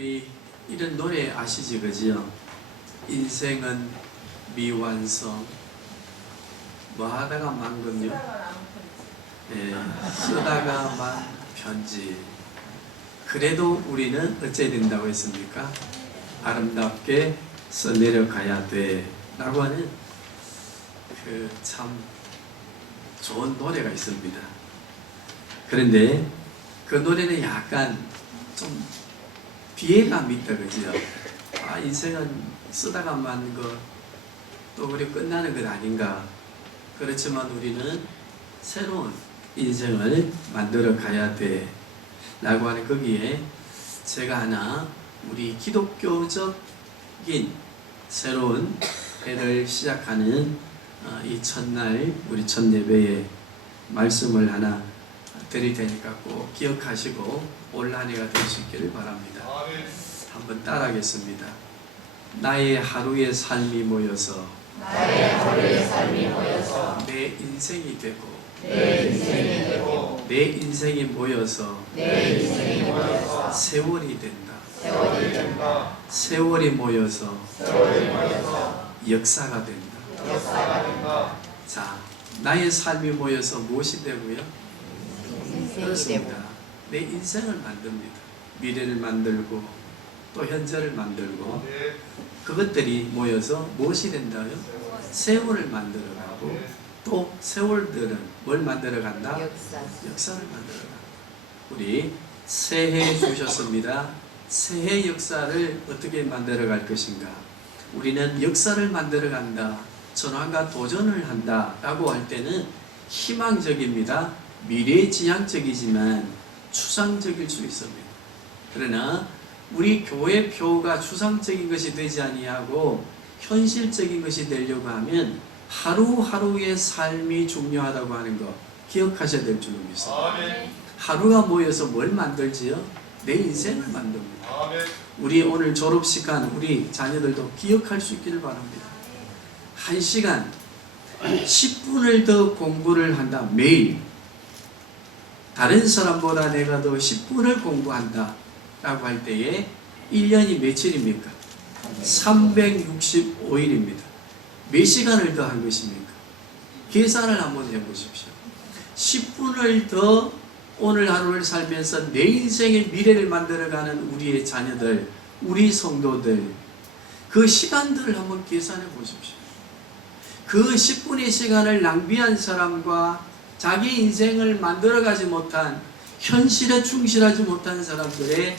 우리 이런 노래 아시지 그지요? 인생은 미완성 뭐 하다가 만금요? 쓰다가 만 편지. 그래도 우리는 어찌해야 된다고 했습니까? 아름답게 써내려가야 돼 라고 하는 그 참 좋은 노래가 있습니다. 그런데 그 노래는 약간 좀 비애감이 있다 그죠? 아, 인생은 쓰다가 만 거 또 그래 끝나는 것 아닌가. 그렇지만 우리는 새로운 인생을 만들어 가야 돼 라고 하는 거기에 제가 하나 우리 기독교적인 새로운 해를 시작하는 이 첫날 우리 첫 예배에 말씀을 하나 드릴 테니까 꼭 기억하시고 올 한 해가 될 수 있기를 바랍니다. 한번 따라하겠습니다. 나의 하루의 삶이 모여서 내 인생이 되고 내 인생이 모여서 세월이 된다. 세월이 모여서 역사가 된다. 자, 나의 삶이 모여서 무엇이 되고요? 그렇습니다. 내 인생을 만듭니다. 미래를 만들고 또 현재를 만들고 그것들이 모여서 무엇이 된다요? 세월을 만들어가고 또 세월들은 뭘 만들어간다? 역사를 만들어간다. 우리 새해 주셨습니다. 새해 역사를 어떻게 만들어갈 것인가? 우리는 역사를 만들어간다. 전환과 도전을 한다 라고 할 때는 희망적입니다. 미래지향적이지만 추상적일 수 있습니다. 그러나 우리 교회 표가 추상적인 것이 되지 아니하고 현실적인 것이 되려고 하면 하루하루의 삶이 중요하다고 하는 거 기억하셔야 될 줄로 믿습니다. 하루가 모여서 뭘 만들지요? 내 인생을 만듭니다. 우리 오늘 졸업시간 우리 자녀들도 기억할 수 있기를 바랍니다. 1시간 10분을 더 공부를 한다. 매일 다른 사람보다 내가 더 10분을 공부한다 라고 할 때에 1년이 며칠입니까? 365일입니다. 몇 시간을 더 한 것입니까? 계산을 한번 해보십시오. 10분을 더 오늘 하루를 살면서 내 인생의 미래를 만들어가는 우리의 자녀들, 우리 성도들, 그 시간들을 한번 계산해 보십시오. 그 10분의 시간을 낭비한 사람과 자기 인생을 만들어가지 못한, 현실에 충실하지 못한 사람들의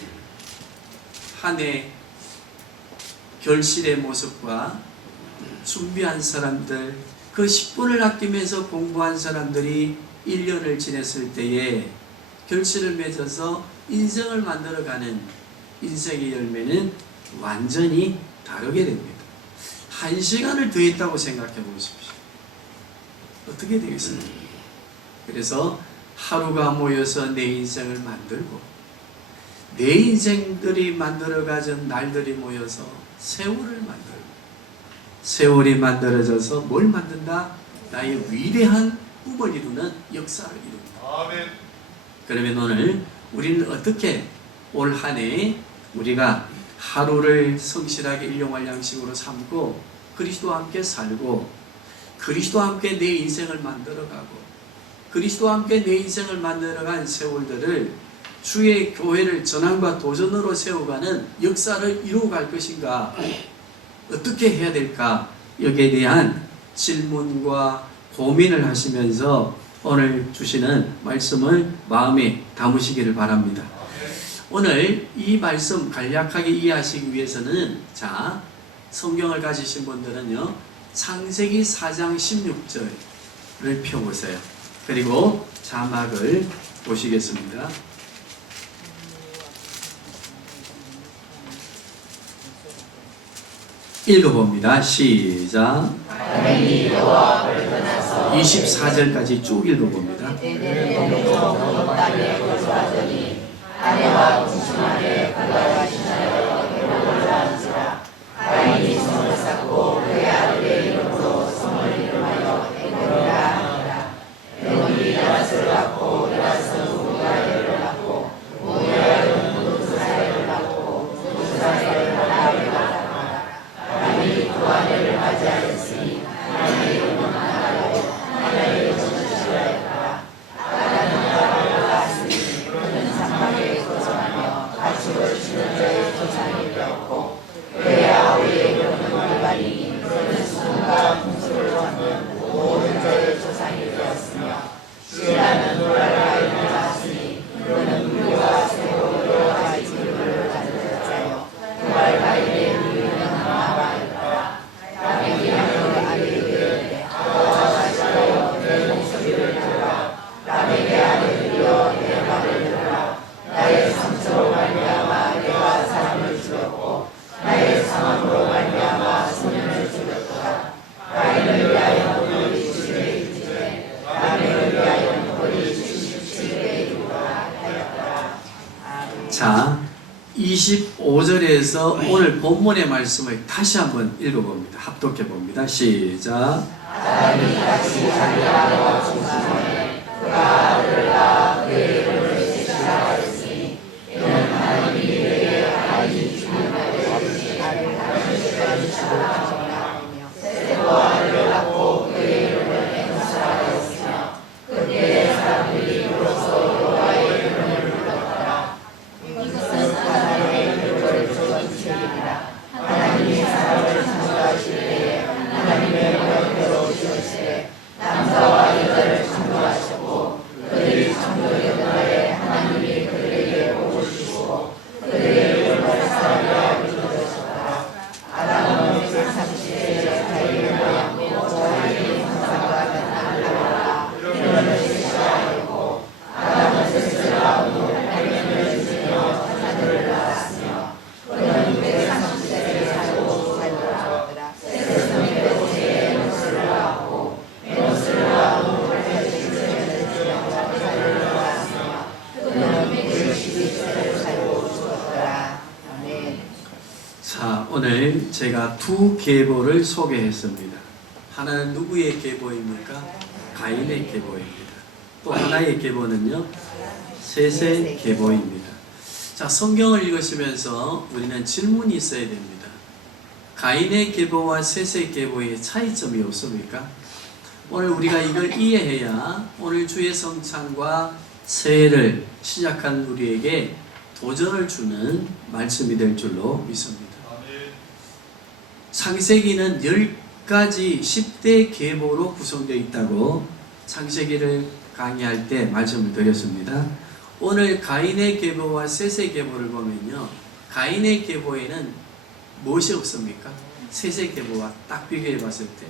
한 해 결실의 모습과 준비한 사람들, 그 10분을 아끼면서 공부한 사람들이 1년을 지냈을 때에 결실을 맺어서 인생을 만들어가는 인생의 열매는 완전히 다르게 됩니다. 1시간을 더했다고 생각해 보십시오. 어떻게 되겠습니까? 그래서 하루가 모여서 내 인생을 만들고 내 인생들이 만들어가진 날들이 모여서 세월을 만들고 세월이 만들어져서 뭘 만든다? 나의 위대한 꿈을 이루는 역사를 이룬다. 아멘. 그러면 오늘 우리는 어떻게 올 한 해 우리가 하루를 성실하게 일용할 양식으로 삼고 그리스도와 함께 살고 그리스도와 함께 내 인생을 만들어가고 그리스도와 함께 내 인생을 만들어간 세월들을 주의 교회를 전환과 도전으로 세워가는 역사를 이루어갈 것인가? 어떻게 해야 될까? 여기에 대한 질문과 고민을 하시면서 오늘 주시는 말씀을 마음에 담으시기를 바랍니다. 오늘 이 말씀 간략하게 이해하시기 위해서는 자, 성경을 가지신 분들은요, 창세기 4장 16절을 펴보세요. 그리고 자막을 보시겠습니다. 읽어봅니다. 시작. 24절까지 쭉 읽어봅니다. 아내와 궁심하되 그가 지시하여 결혼을 하는지라. 가인이 성을 쌓고 그의 아들의 이름으로 성을 이름하여 에노이라 하니라. 에노이 야라스를 낳고 야라스는 우리아를 낳고 우리아는 무드사엘을 낳고 주는 자의 조상이 되었고 그의 아우의 이름은 올바니 그는 수금과 궁수를 얻는 모든 자의 조상이 되었으며 신라는 노라를 알고 낳았으니 그는 물과 새로 여러 가지 기물을 가진 자요 두발가인의 이유는 하나마이더라. 라멕이 아들이 되었는데 하와가 자식하여 내 목소리를 들으라. 라멕의 아들이여 내 말을 들으라. 나의 상처로 말미암아 내가 사람을 죽였고 나의 상함으로 말미암아 소년을 죽였도다. 가인을 위하여 너희 70배 이르되 라멕을 위하여 너희 77배 이르라 하였더라. 자, 25절에서 오늘 본문의 말씀을 다시 한번 읽어봅니다. 합독해 봅니다. 시작. 아담이 다시 자기와 중간에 그가 아들을 낳아 그의 이름을 셋이라 하였으니 이는 하나님이 그에게 아들이 죽은 날에 아들 다윗을 주셨다. 셋도 아들을 낳고 그의 이름을 에노스라 하였으며 그때의 사람들이 비로소 여호와의 이름을 불렀더라. 이것은 하나님의 이름을 조전치리라. 하나님이 사람을 창조하실 때에 하나님의 모양대로 지으시되 남자와 여자를 창조하셨고 그들이 창조된 날에 하나님이 그들에게 복을 주시고 그들의 이름을 사람이라 불러주셨다. 아담은 130세에 자기의 모양과 자기의 형상과 같은 하나가 이름을 셋이라하였고 아담은 셋을 낳은 후 8년을 지내어 자녀를 낳았으며 그는 130세를 살고 살더라. 셋은 100세에 에노스를 낳았고 에노스를 낳은 후 810세를 지내어 자녀를 낳았으며 그는 112세를 살고 죽었더라. 아멘. 자, 오늘 제가 두 계보를 소개했습니다. 하나는 누구의 계보입니까? 가인의 계보입니다. 또 하나의 계보는요, 셋의 계보입니다. 자, 성경을 읽으시면서 우리는 질문이 있어야 됩니다. 가인의 계보와 셋의 계보의 차이점이 없습니까? 오늘 우리가 이걸 이해해야 오늘 주의 성찬과 새해를 시작한 우리에게 도전을 주는 말씀이 될 줄로 믿습니다. 창세기는 10가지 10대 계보로 구성되어 있다고 창세기를 강의할 때 말씀을 드렸습니다. 오늘 가인의 계보와 셋의 계보를 보면요, 가인의 계보에는 무엇이 없습니까? 셋의 계보와 딱 비교해 봤을 때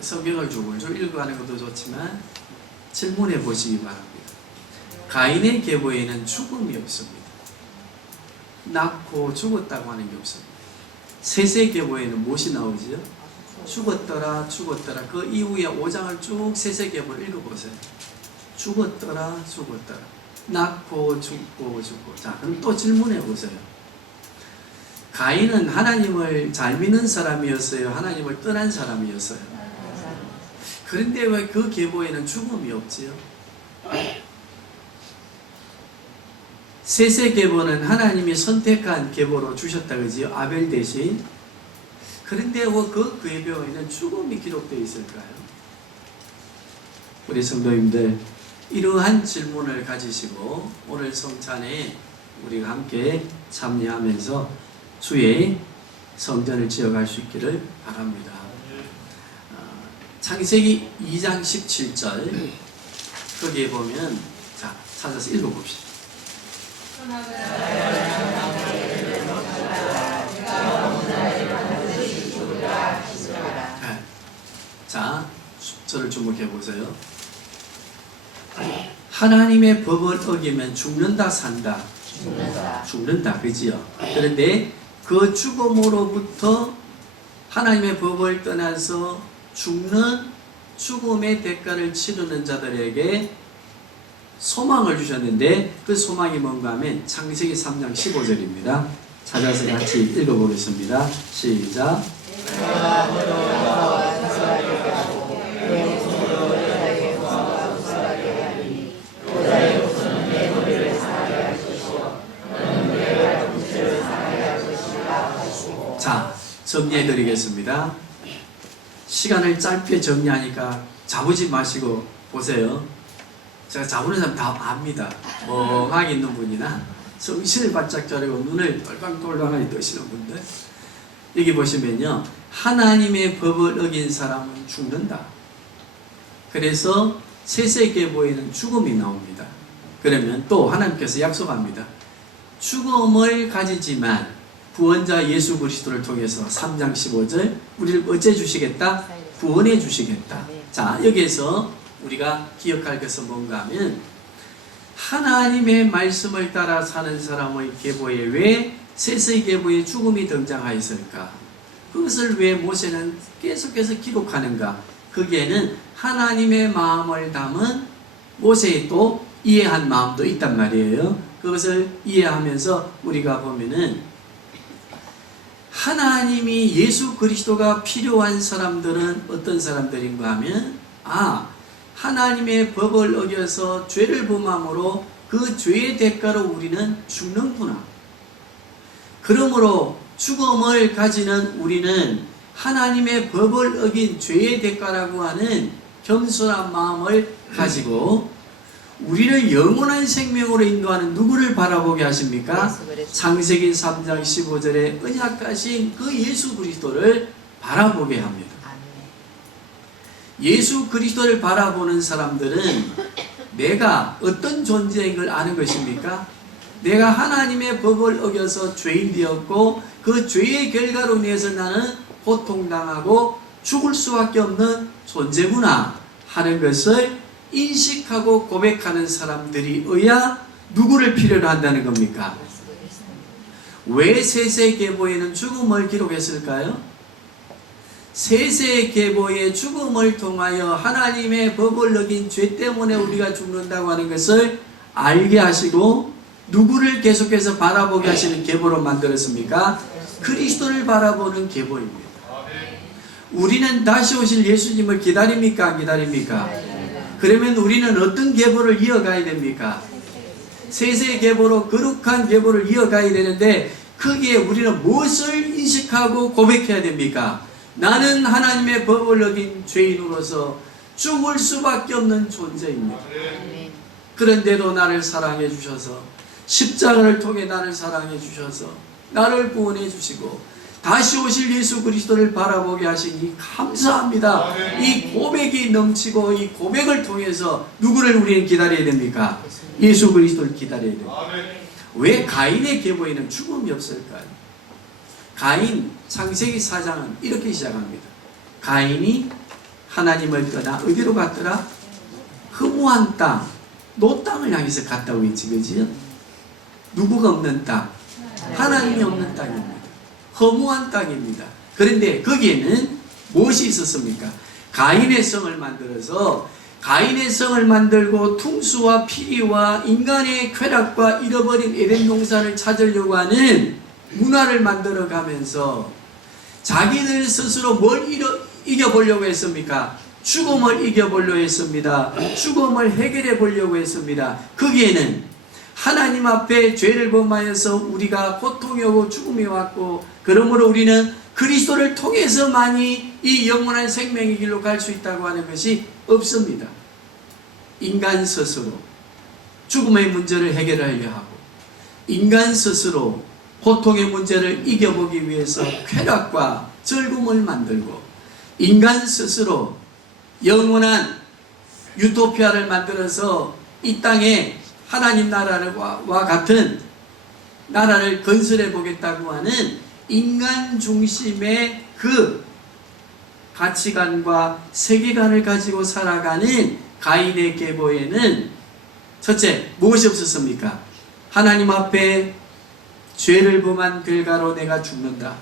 성경을 줄줄 읽어가는 것도 좋지만 질문해 보시기 바랍니다. 가인의 계보에는 죽음이 없습니다. 낳고 죽었다고 하는 게 없습니다. 셋의 계보에는 무엇이 나오지요? 죽었더라 죽었더라. 그 이후에 5장을 쭉 셋의 계보를 읽어보세요. 죽었더라 죽었더라. 낳고 죽고 죽고. 자, 그럼 또 질문해 보세요. 가인은 하나님을 잘 믿는 사람이었어요? 하나님을 떠난 사람이었어요? 그런데 왜 그 계보에는 죽음이 없지요? 셋의 계보는 하나님이 선택한 계보로 주셨다 그지요? 아벨 대신. 그런데 왜 그 계보에는 죽음이 기록되어 있을까요? 우리 성도님들, 이러한 질문을 가지시고 오늘 성찬에 우리가 함께 참여하면서 주의 성전을 지어갈 수 있기를 바랍니다. 창세기 2장 17절 거기에 보면, 자, 찾아서 읽어봅시다. 네. 자, 저를 주목해 보세요. 하나님의 법을 어기면 죽는다 산다? 죽는다, 그지요? 그런데 그 죽음으로부터 하나님의 법을 떠나서 죽는 죽음의 대가를 치르는 자들에게 소망을 주셨는데 그 소망이 뭔가 하면 창세기 3장 15절입니다. 찾아서 같이 읽어보겠습니다. 시작. 자, 정리해 드리겠습니다. 시간을 짧게 정리하니까 자부지 마시고 보세요. 제가 자보는 사람 다 압니다. 멍하게 있는 분이나 정신을 바짝 차리고 눈을 똘방똘방하게 뜨시는 분들, 여기 보시면요, 하나님의 법을 어긴 사람은 죽는다. 그래서 세세계보에는 죽음이 나옵니다. 그러면 또 하나님께서 약속합니다. 죽음을 가지지만 구원자 예수 그리스도를 통해서 3장 15절 우리를 어째 주시겠다? 구원해 주시겠다. 자, 여기에서 우리가 기억할 것은 뭔가 하면, 하나님의 말씀을 따라 사는 사람의 계보에 왜 세세의 계보에 죽음이 등장하였을까? 그것을 왜 모세는 계속해서 기록하는가? 거기에는 하나님의 마음을 담은 모세의 또 이해한 마음도 있단 말이에요. 그것을 이해하면서 우리가 보면은, 하나님이 예수 그리스도가 필요한 사람들은 어떤 사람들인가 하면, 하나님의 법을 어겨서 죄를 범함으로 그 죄의 대가로 우리는 죽는구나. 그러므로 죽음을 가지는 우리는 하나님의 법을 어긴 죄의 대가라고 하는 겸손한 마음을 가지고 우리를 영원한 생명으로 인도하는 누구를 바라보게 하십니까? 창세기 3장 15절에 언약하신 그 예수 그리스도를 바라보게 합니다. 예수 그리스도를 바라보는 사람들은 내가 어떤 존재인 걸 아는 것입니까? 내가 하나님의 법을 어겨서 죄인 되었고 그 죄의 결과로 인해서 나는 고통당하고 죽을 수밖에 없는 존재구나 하는 것을 인식하고 고백하는 사람들이어야 누구를 필요로 한다는 겁니까? 왜 세세계보에는 죽음을 기록했을까요? 세세계보의 죽음을 통하여 하나님의 법을 어긴 죄 때문에 우리가 죽는다고 하는 것을 알게 하시고 누구를 계속해서 바라보게 하시는 계보로 만들었습니까? 그리스도를 바라보는 계보입니다. 우리는 다시 오실 예수님을 기다립니까? 안 기다립니까? 그러면 우리는 어떤 계보를 이어가야 됩니까? 세세계보로 거룩한 계보를 이어가야 되는데 거기에 우리는 무엇을 인식하고 고백해야 됩니까? 나는 하나님의 법을 어긴 죄인으로서 죽을 수밖에 없는 존재입니다. 그런데도 나를 사랑해 주셔서 십자가를 통해 나를 사랑해 주셔서 나를 구원해 주시고 다시 오실 예수 그리스도를 바라보게 하시니 감사합니다. 이 고백이 넘치고 이 고백을 통해서 누구를 우리는 기다려야 됩니까? 예수 그리스도를 기다려야 됩니다. 왜 가인의 계보에는 죽음이 없을까요? 가인 창세기 4장은 이렇게 시작합니다. 가인이 하나님을 떠나 어디로 갔더라? 허무한 땅, 노 땅을 향해서 갔다고 했지, 그지? 누구가 없는 땅? 하나님이 없는 땅입니다. 허무한 땅입니다. 그런데 거기에는 무엇이 있었습니까? 가인의 성을 만들어서 가인의 성을 만들고 퉁수와 피리와 인간의 쾌락과 잃어버린 에덴 동산을 찾으려고 하는 문화를 만들어가면서 자기들 스스로 뭘 이겨보려고 했습니까? 죽음을 이겨보려고 했습니다. 죽음을 해결해 보려고 했습니다. 거기에는 하나님 앞에 죄를 범하여서 우리가 고통이 오고 죽음이 왔고 그러므로 우리는 그리스도를 통해서만이 이 영원한 생명의 길로 갈 수 있다고 하는 것이 없습니다. 인간 스스로 죽음의 문제를 해결하려 하고 인간 스스로 고통의 문제를 이겨보기 위해서 쾌락과 즐거움을 만들고 인간 스스로 영원한 유토피아를 만들어서 이 땅에 하나님 나라와 같은 나라를 건설해 보겠다고 하는 인간 중심의 그 가치관과 세계관을 가지고 살아가는 가인의 계보에는 첫째, 무엇이 없었습니까? 하나님 앞에 죄를 범한 결과로 내가 죽는다.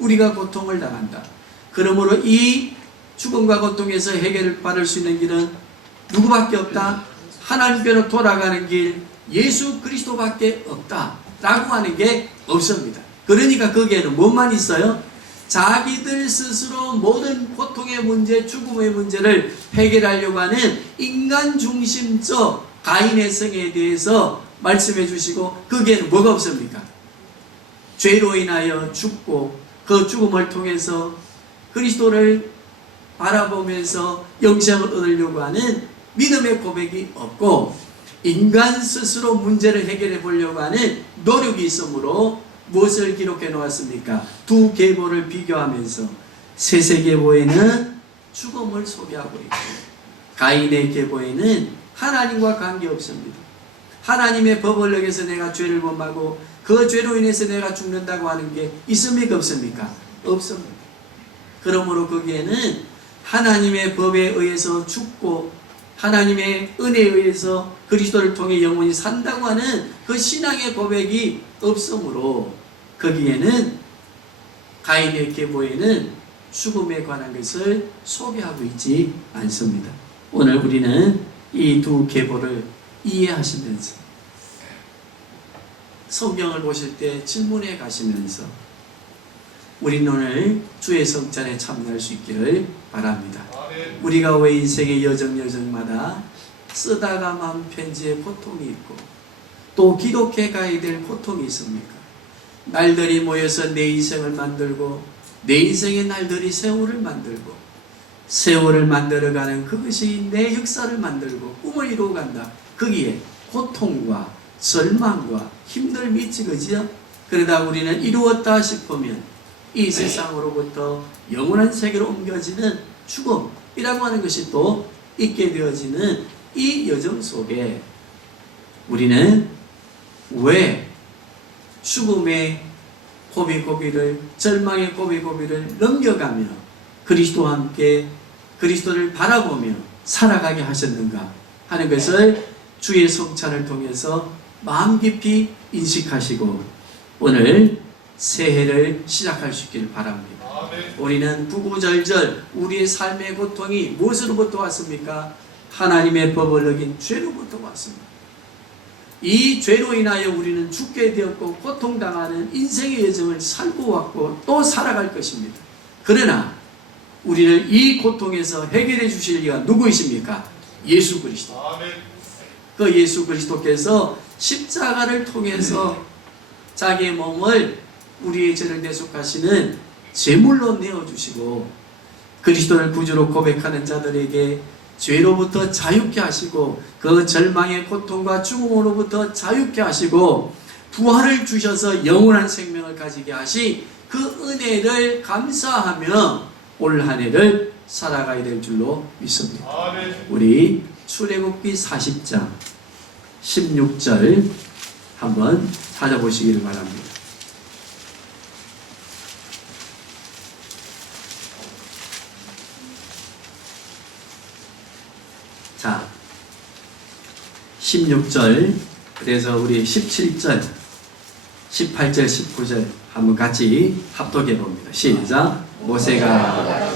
우리가 고통을 당한다. 그러므로 이 죽음과 고통에서 해결을 받을 수 있는 길은 누구밖에 없다? 하나님께로 돌아가는 길 예수 그리스도밖에 없다 라고 하는 게 없습니다. 그러니까 거기에는 뭐만 있어요? 자기들 스스로 모든 고통의 문제, 죽음의 문제를 해결하려고 하는 인간 중심적 가인의 성에 대해서 말씀해 주시고 거기에는 뭐가 없습니까? 죄로 인하여 죽고 그 죽음을 통해서 그리스도를 바라보면서 영생을 얻으려고 하는 믿음의 고백이 없고 인간 스스로 문제를 해결해 보려고 하는 노력이 있으므로 무엇을 기록해 놓았습니까? 두 계보를 비교하면서 세세계보에는 죽음을 소개하고 있고 가인의 계보에는 하나님과 관계없습니다. 하나님의 법을 어겨서 내가 죄를 범하고 그 죄로 인해서 내가 죽는다고 하는 게 있습니까? 없습니까? 없습니다. 그러므로 거기에는 하나님의 법에 의해서 죽고 하나님의 은혜에 의해서 그리스도를 통해 영원히 산다고 하는 그 신앙의 고백이 없으므로 거기에는 가인의 계보에는 죽음에 관한 것을 소개하고 있지 않습니다. 오늘 우리는 이 두 계보를 이해하시면서 성경을 보실 때 질문해 가시면서 우리는 오늘 주의 성찬에 참여할 수 있기를 바랍니다. 우리가 왜 인생의 여정마다 쓰다가만 편지에 고통이 있고 또 기록해 가야 될 고통이 있습니까? 날들이 모여서 내 인생을 만들고 내 인생의 날들이 세월을 만들고 세월을 만들어가는 그것이 내 역사를 만들고 꿈을 이루어간다. 거기에 고통과 절망과 힘듦이 있지 그지요? 그러다 우리는 이루었다 싶으면 이 세상으로부터 영원한 세계로 옮겨지는 죽음이라고 하는 것이 또 있게 되어지는 이 여정 속에 우리는 왜 죽음의 고비고비를 절망의 고비고비를 넘겨가며 그리스도와 함께 그리스도를 바라보며 살아가게 하셨는가 하는 것을 주의 성찬을 통해서 마음 깊이 인식하시고 오늘 새해를 시작할 수 있기를 바랍니다. 우리는 구구절절 우리의 삶의 고통이 무엇으로부터 왔습니까? 하나님의 법을 어긴 죄로부터 왔습니다. 이 죄로 인하여 우리는 죽게 되었고 고통당하는 인생의 여정을 살고 왔고 또 살아갈 것입니다. 그러나 우리를 이 고통에서 해결해 주실 이가 누구이십니까? 예수 그리스도. 그 예수 그리스도께서 십자가를 통해서 자기의 몸을 우리의 죄를 대속하시는 제물로 내어주시고 그리스도를 구주로 고백하는 자들에게 죄로부터 자유케 하시고 그 절망의 고통과 죽음으로부터 자유케 하시고 부활을 주셔서 영원한 생명을 가지게 하시 그 은혜를 감사하며 올 한 해를 살아가야 될 줄로 믿습니다. 우리 출애굽기 40장 16절 한번 찾아보시기를 바랍니다. 자, 16절, 그래서 우리 17절, 18절, 19절 한번 같이 합독해 봅니다. 시작. 모세가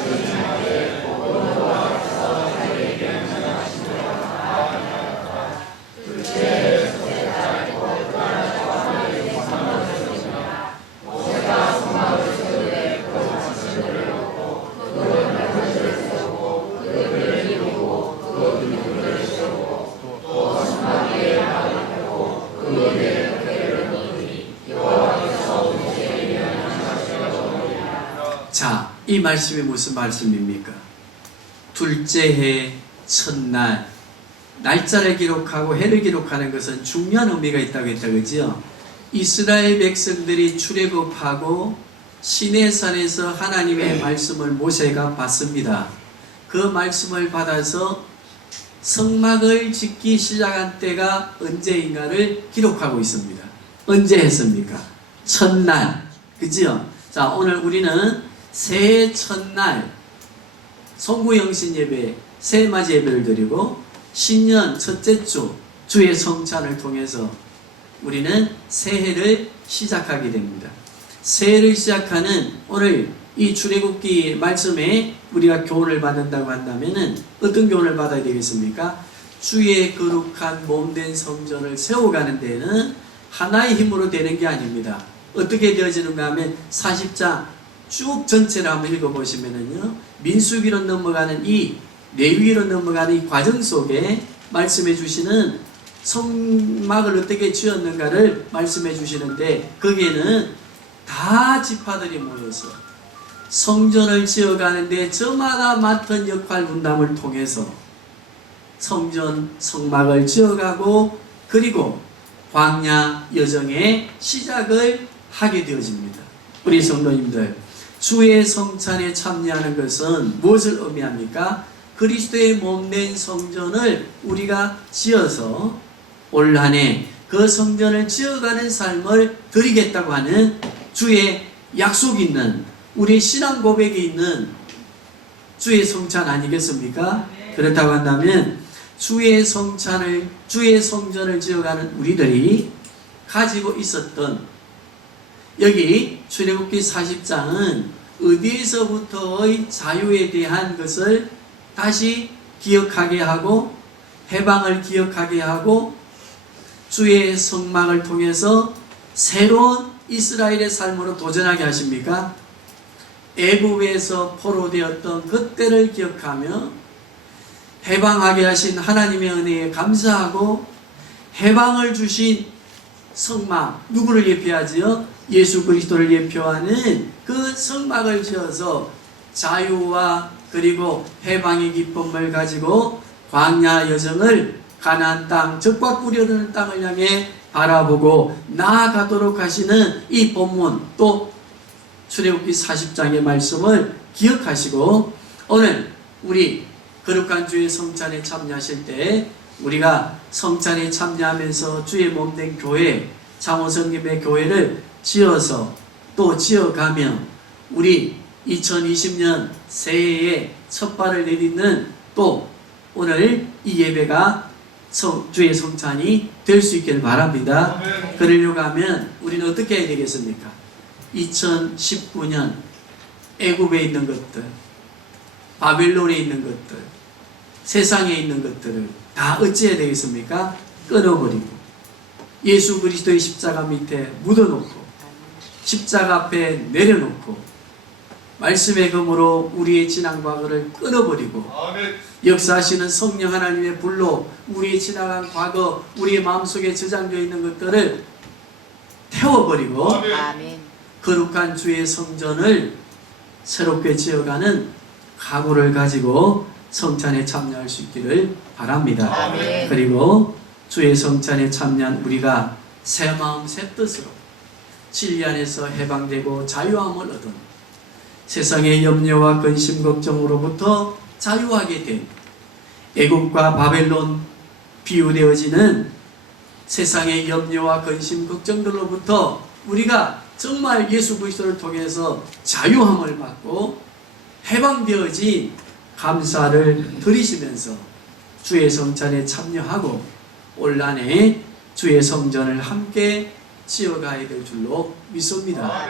자, 이 말씀이 무슨 말씀입니까? 둘째 해 첫날 날짜를 기록하고 해를 기록하는 것은 중요한 의미가 있다고 했다 그죠? 이스라엘 백성들이 출애굽하고 시내산에서 하나님의 말씀을 모세가 받습니다. 그 말씀을 받아서 성막을 짓기 시작한 때가 언제인가를 기록하고 있습니다. 언제 했습니까? 첫날. 그죠? 자, 오늘 우리는 새해 첫날 송구영신 예배, 새해맞이 예배를 드리고 신년 첫째 주 주의 성찬을 통해서 우리는 새해를 시작하게 됩니다. 새해를 시작하는 오늘 이 출애굽기 말씀에 우리가 교훈을 받는다고 한다면은 어떤 교훈을 받아야 되겠습니까? 주의 거룩한 몸된 성전을 세워가는 데는 하나의 힘으로 되는 게 아닙니다. 어떻게 되어지는가 하면 40장 쭉 전체를 한번 읽어보시면은요, 민수기로 넘어가는 이 레위기로 넘어가는 이 과정 속에 말씀해 주시는 성막을 어떻게 지었는가를 말씀해 주시는데 거기에는 다 지파들이 모여서 성전을 지어가는데 저마다 맡은 역할 분담을 통해서 성전 성막을 지어가고 그리고 광야 여정의 시작을 하게 되어집니다. 우리 성도님들, 주의 성찬에 참여하는 것은 무엇을 의미합니까? 그리스도의 몸된 성전을 우리가 지어서 올 한 해 그 성전을 지어가는 삶을 드리겠다고 하는 주의 약속이 있는, 우리의 신앙 고백이 있는 주의 성찬 아니겠습니까? 그렇다고 한다면 주의 성전을 지어가는 우리들이 가지고 있었던, 여기 출애굽기 40장은 어디에서부터의 자유에 대한 것을 다시 기억하게 하고 해방을 기억하게 하고 주의 성막을 통해서 새로운 이스라엘의 삶으로 도전하게 하십니까? 애굽에서 포로되었던 그때를 기억하며 해방하게 하신 하나님의 은혜에 감사하고 해방을 주신 성막, 누구를 예표하지요? 예수 그리스도를 예표하는 그 성막을 지어서 자유와 그리고 해방의 기쁨을 가지고 광야 여정을 가나안 땅, 적과 꿀이 흐르는 땅을 향해 바라보고 나아가도록 하시는 이 본문, 또 출애굽기 40장의 말씀을 기억하시고 오늘 우리 거룩한 주의 성찬에 참여하실 때 우리가 성찬에 참여하면서 주의 몸된 교회, 장호성김의 교회를 지어서 또 지어가며 우리 2020년 새해에 첫 발을 내딛는 또 오늘 이 예배가 주의 성찬이 될 수 있기를 바랍니다. 그러려고 하면 우리는 어떻게 해야 되겠습니까? 2019년 애굽에 있는 것들, 바벨론에 있는 것들, 세상에 있는 것들을 다 어찌해야 되겠습니까? 끊어버리고 예수 그리스도의 십자가 밑에 묻어놓고 십자가 앞에 내려놓고 말씀의 검으로 우리의 지난 과거를 끊어버리고 역사하시는 성령 하나님의 불로 우리의 지나간 과거, 우리의 마음속에 저장되어 있는 것들을 태워버리고 거룩한 주의 성전을 새롭게 지어가는 각오를 가지고 성찬에 참여할 수 있기를 바랍니다. 그리고 주의 성찬에 참여한 우리가 새 마음 새 뜻으로 진리 안에서 해방되고 자유함을 얻은 세상의 염려와 근심 걱정으로부터 자유하게 된 애국과 바벨론 비유되어지는 세상의 염려와 근심 걱정들로부터 우리가 정말 예수 그리스도를 통해서 자유함을 받고 해방되어진 감사를 드리시면서 주의 성찬에 참여하고 올 한 해 주의 성전을 함께 지어가야 될 줄로 믿습니다.